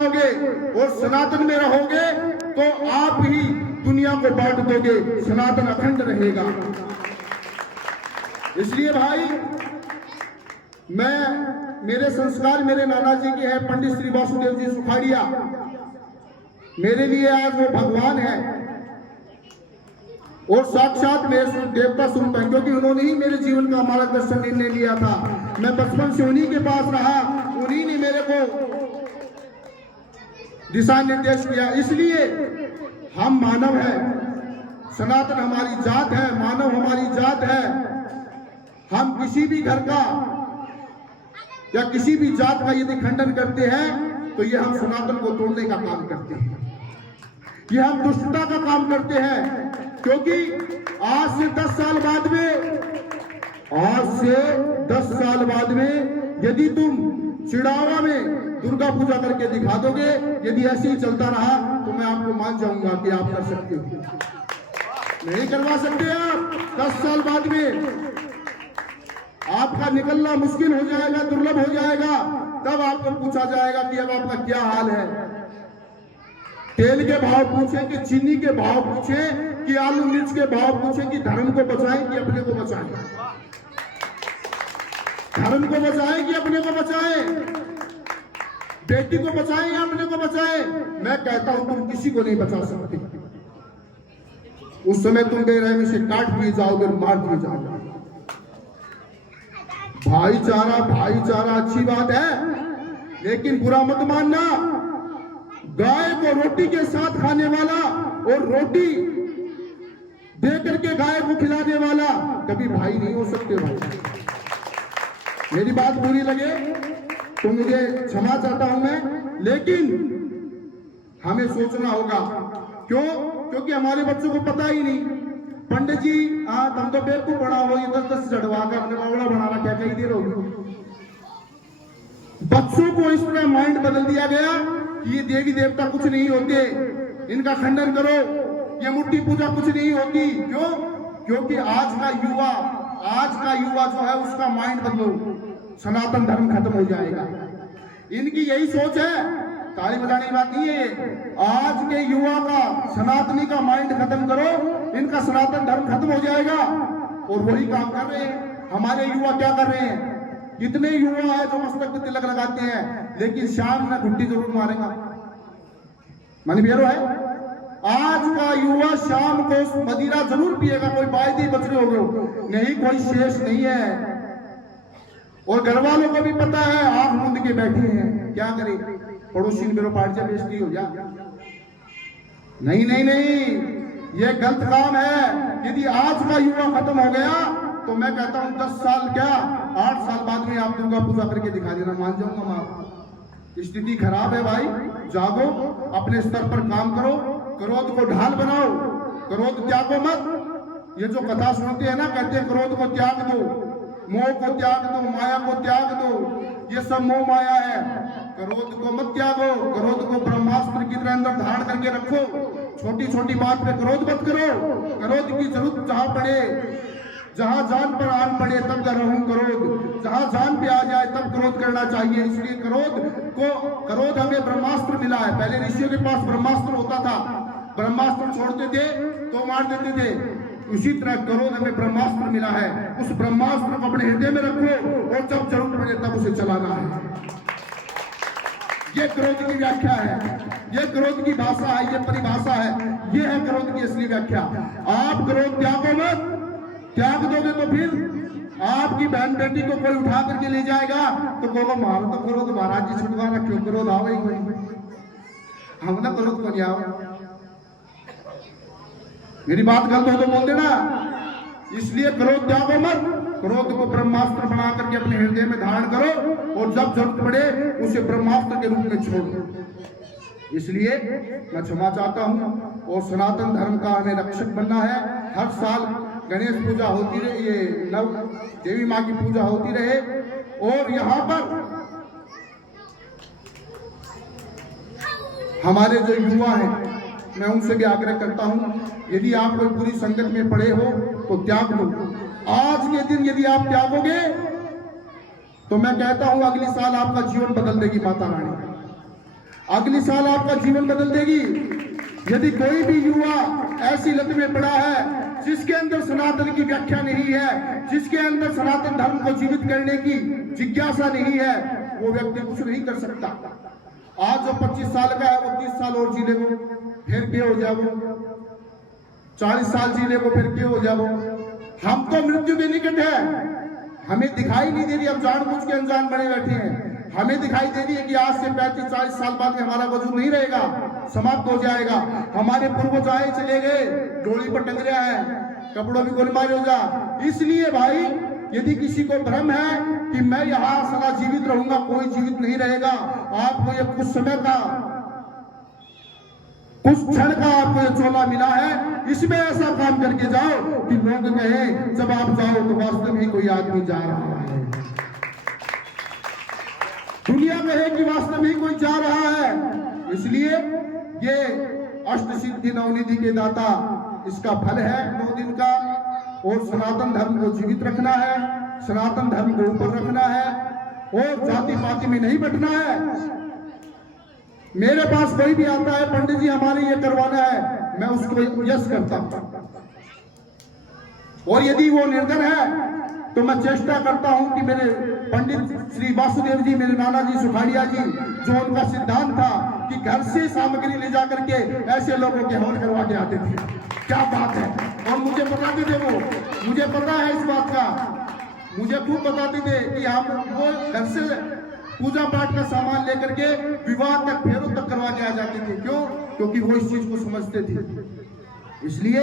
और सनातन में रहोगे तो आप ही दुनिया को बांट दोगे, सनातन अखंड रहेगा। इसलिए भाई मेरे संस्कार मेरे नाना जी के हैं, पंडित श्री वासुदेव जी सुखाड़िया। मेरे लिए आज वो भगवान है और साक्षात मेरे देवता स्वरूप है, क्योंकि उन्होंने ही मेरे जीवन का मार्गदर्शन निर्णय लिया था। मैं बचपन से उन्हीं के पास रहा, उन्हीं ने मेरे को दिशा निर्देश किया। इसलिए हम मानव है, सनातन हमारी जात है, मानव हमारी जात है। हम किसी भी घर का या किसी भी जात का यदि खंडन करते हैं तो ये हम सनातन को तोड़ने का काम करते हैं, ये हम दुष्टता का काम करते हैं। क्योंकि आज से 10 साल बाद में यदि तुम चिड़ावा में दुर्गा पूजा करके दिखा दोगे, यदि ऐसे ही चलता रहा तो मैं आपको मान जाऊंगा कि आप कर सकते हो। नहीं करवा सकते आप। 10 साल बाद में आपका निकलना मुश्किल हो जाएगा, दुर्लभ हो जाएगा। तब आपको पूछा जाएगा कि अब आपका क्या हाल है। तेल के भाव पूछे कि चीनी के भाव पूछे कि आलू मिर्च के भाव पूछे कि धर्म को बचाएं कि अपने को बचाएं, धर्म को बचाएं कि अपने को बचाएं, बेटी को बचाएं या अपने को बचाएं। मैं कहता हूं तुम किसी को नहीं बचा सकते। उस समय तुम बेरहमी से काट दिए जाओगे, मार दिए जाओगे। भाईचारा अच्छी बात है, लेकिन बुरा मत मानना। गाय को रोटी के साथ खाने वाला और रोटी दे करके गाय को खिलाने वाला कभी भाई नहीं हो सकते। भाई मेरी बात बुरी लगे तो मुझे क्षमा चाहता हूं मैं, लेकिन हमें सोचना होगा। क्यों? क्योंकि हमारे बच्चों को पता ही नहीं। पंडित जी तुम तो बेवकूफ बड़ा हो, ये 10 चढ़वा कर अपने बावड़ा बना रखा, कहीं देर होगी। बच्चों को इस तरह माइंड बदल दिया गया कि ये देवी देवता कुछ नहीं होते, इनका खंडन करो, ये मूर्ति पूजा कुछ नहीं होती। क्यों? क्योंकि आज का युवा जो है उसका माइंड बदलो, सनातन धर्म खत्म हो जाएगा। इनकी यही सोच है, ताली बजाने की बात नहीं है। आज के युवा का, सनातनी का माइंड खत्म करो, इनका सनातन धर्म खत्म हो जाएगा। और वही काम कर रहे हैं हमारे युवा। क्या कर रहे हैं? कितने युवा है जो मस्तक पे तिलक लगाते हैं, लेकिन शाम में घुट्टी जरूर मारेगा। मानी बिहारो है। आज का युवा शाम को मदिरा जरूर पिएगा, कोई बायदी बच रहे हो नहीं, कोई शेष नहीं है। और घर वालों को भी पता है, आंख मूंद के बैठे हैं। क्या करें? पड़ोसी मेरे पार्टियां बेइज्जती हो जा। नहीं, ये गलत काम है। यदि आज का युवा खत्म हो गया तो मैं कहता हूं 10 साल क्या 8 साल बाद में आप दुर्गा पूजा करके दिखा देना, मान जाऊंगा मैं। स्थिति खराब है भाई। जागो, अपने स्तर पर काम करो, क्रोध को ढाल बनाओ, क्रोध त्यागो मत। ये जो कथा सुनते हैं ना, कहते हैं क्रोध को त्याग दो, मोह को त्याग दो, माया को त्याग दो। ये सब मोह माया है। क्रोध को मत त्यागो, क्रोध को ब्रह्मास्त्र की तरह अंदर धारण करके रखो। छोटी छोटी बात पे क्रोध मत करो। क्रोध की जरूरत जहां पड़े, जहां जान पर आन पड़े तब कर रहूं क्रोध, जहां जान पे आ जाए तब क्रोध करना चाहिए। इसलिए क्रोध हमें ब्रह्मास्त्र मिला है। पहले ऋषियों के पास ब्रह्मास्त्र होता था, ब्रह्मास्त्र छोड़ते थे तो मार देते थे। उसी तरह क्रोध हमें ब्रह्मास्त्र मिला है। उस ब्रह्मास्त्र को अपने हृदय में रखो और जब जरूरत पड़े तब उसे चलाना है। ये क्रोध की व्याख्या है, ये क्रोध की भाषा है, ये परिभाषा है, ये है क्रोध की असली व्याख्या। आप क्रोध त्यागो मत। त्याग दोगे तो फिर आपकी बहन बेटी को कोई उठा करके ले जाएगा तो कहोगे मारो तो क्रोध महाराज जी छुटवा रखो, क्रोध आओ ही कोई, हम ना क्रोध को नहीं आओ। मेरी बात गलत हो तो बोल देना। इसलिए क्रोध त्यागो मत, क्रोध को ब्रह्मास्त्र बना करके अपने हृदय में धारण करो और जब जरूरत पड़े उसे ब्रह्मास्त्र के रूप में छोड़ दो। इसलिए मैं क्षमा चाहता हूं और सनातन धर्म का हमें रक्षक बनना है। हर साल गणेश पूजा होती रहे, ये नव देवी माँ की पूजा होती रहे। और यहाँ पर हमारे जो युवा हैं, मैं उनसे भी आग्रह करता हूं, यदि आप कोई बुरी संगत में पड़े हो तो त्याग लो। आज के दिन यदि आप त्यागोगे तो मैं कहता हूं अगले साल आपका जीवन बदल देगी माता रानी। अगली साल आपका जीवन बदल देगी। यदि कोई भी युवा ऐसी लत में पड़ा है जिसके अंदर सनातन की व्याख्या नहीं है, जिसके अंदर सनातन धर्म को जीवित करने की जिज्ञासा नहीं है, वो व्यक्ति कुछ नहीं कर सकता। आज जो 25 साल का है वो 30 साल और जी ले, फिर क्या हो जाओ, 40 साल जी ले, फिर क्या हो जाओ। हम तो मृत्यु के निकट है, हमें दिखाई नहीं दे रही, हम जानबूझ के अनजान बने बैठे हैं। हमें दिखाई दे रही है कि आज से 35-40 साल बाद में हमारा वजूद नहीं रहेगा, समाप्त हो जाएगा। हमारे पूर्वज आए चले गए, डोली पर टंग रहा है, कपड़ों में गोलमाल हो जा। इसलिए भाई, यदि किसी को भ्रम है कि मैं यहाँ सदा जीवित रहूंगा, कोई जीवित नहीं रहेगा। आपको ये कुछ समय का, कुछ क्षण का आपको ये चोला मिला है, इसमें ऐसा काम करके जाओ कि लोग कहे जब आप जाओ तो वास्तव में कोई आदमी जा रहा है, दुनिया कहे कि वास्तव में कोई जा रहा है। इसलिए ये अष्ट सिद्धि नवनिधि के दाता, इसका फल है 9 दिन का। और सनातन धर्म को जीवित रखना है, सनातन धर्म को ऊपर रखना है और जाति पाति में नहीं बैठना है। मेरे पास कोई भी आता है, पंडित जी हमारे ये करवाना है, मैं उसको यस करता हूं। और यदि वो निर्धन है तो मैं चेष्टा करता हूं कि मेरे पंडित श्री वासुदेव जी, मेरे नाना जी सुखाड़िया जी, जो उनका सिद्धांत था कि घर से सामग्री ले जाकर के ऐसे लोगों के हवन करवा के आते थे। क्या बात है। और मुझे बताते थे वो, मुझे पता है इस बात का, मुझे खूब बताते थे कि हम वो घर से पूजा पाठ का सामान लेकर के विवाह तक, फेरों तक करवा के आ जाते थे। क्यों? क्योंकि वो इस चीज को समझते थे। इसलिए